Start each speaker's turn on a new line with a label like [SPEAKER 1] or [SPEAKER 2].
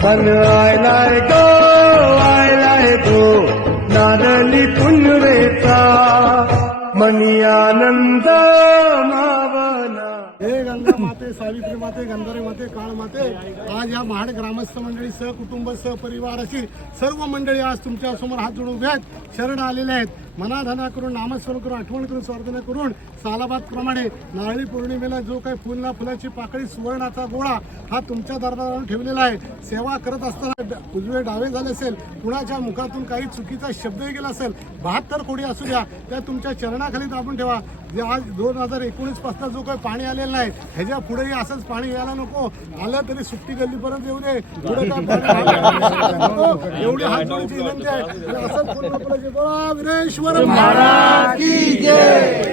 [SPEAKER 1] सन आयलाय गो आयलाय गो नादली पुनरेचा मनी आनंद मावना.
[SPEAKER 2] हे गंगा माते सावित्री माते गंधारी माते काळ माते आज या महाड ग्रामस्थ मंडळी सह कुटुंब सहपरिवार अशी सर्व मंडळी आज तुमच्यासमोर हात जोडून उभे आहेत. शरण आलेले आहेत. मनाधना करून नामस्मरण करून आठवण करून स्वार्थना करून सालाबाद प्रमाणे नारळी पौर्णिमेला जो काही फुलना फुलाची पाकळी सुवर्णाचा गोळा हा तुमच्या दरबारावर ठेवलेला आहे. सेवा करत असताना उजवे डावे झाले असेल कुणाच्या मुखातून काही चुकीचा शब्दही गेला असेल बहात्तर कोडी असू द्या त्या तुमच्या चरणाखाली दाबून ठेवा. जे आज दोन हजार एकोणीसपासून जो काही पाणी आलेलं नाही ह्याच्या पुढेही असंच पाणी यायला नको. आलं तरी सुट्टी गल्लीपर्यंत येऊ दे. पुढे काय एवढी हात जोडीची विनंती आहे. असंच पूर्ण आपलं जे गोळा वीरेश्वर